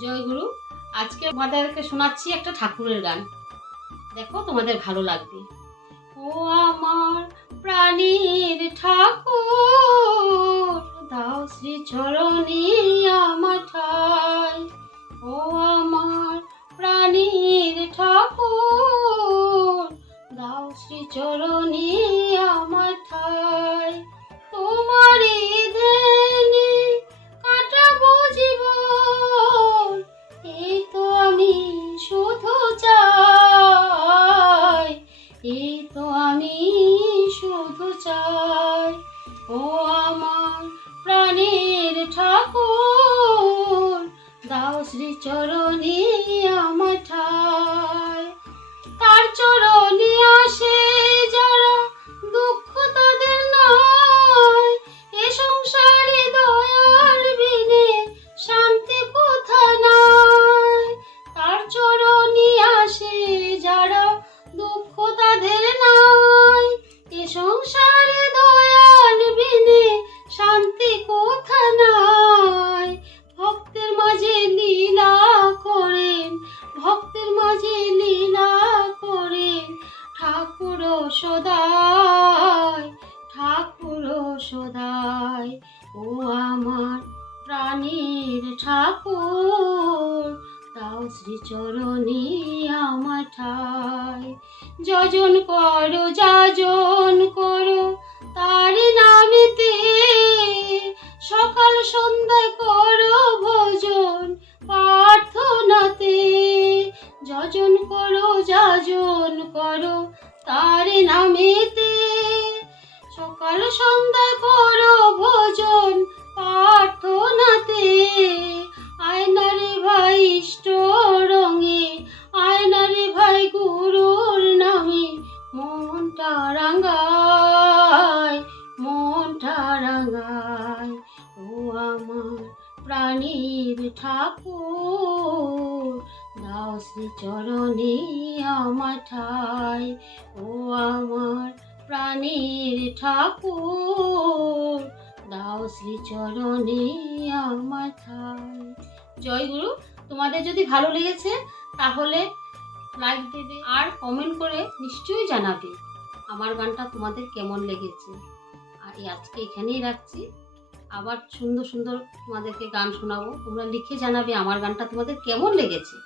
জয়গুরু আজকে তোমাদেরকে শোনাচ্ছি একটা ঠাকুরের গান। দেখো তোমাদের ভালো লাগবে। ও আমার প্রাণীর ঠাকুর, দাও শ্রী চরণী আমার ঠাই। ও আমার প্রাণীর ঠাকুর, দাও শ্রী চরণী তো আমি শুধু চাই ও আমার প্রাণের ঠাকুর দাও শ্রী চরণী সদায় ঠাকুর সদায় ও আমার প্রাণীর ঠাকুর, তাও শ্রীচরণী আমার ঠাই। যজন করো, যাজন করো, তার নামেতে তার সকাল সন্ধ্যা করো ভোজন প্রার্থনাতে। আয়নারে ভাই ইষ্ট রঙে, আয়নারে ভাই গুরুর নামে। মনটা রাঙায় মনটা রাঙায়। ও আমার প্রাণীর ঠাকুর। দাও শ্রী চরণে আমার ঠাই। ও আমার প্রাণীর ঠাকুর দাও শ্রী চরণে আমার ঠাই। জয় গুরু, তোমাদের যদি ভালো লেগেছে, তাহলে লাইক দেবে আর কমেন্ট করে নিশ্চয়ই জানাবে। আমার গানটা তোমাদের কেমন লেগেছে? আর আজকে এখানেই রাখছি। আবার সুন্দর সুন্দর তোমাদেরকে গান শোনাবো তোমরা লিখে জানাবে আমার গানটা তোমাদের কেমন লেগেছে।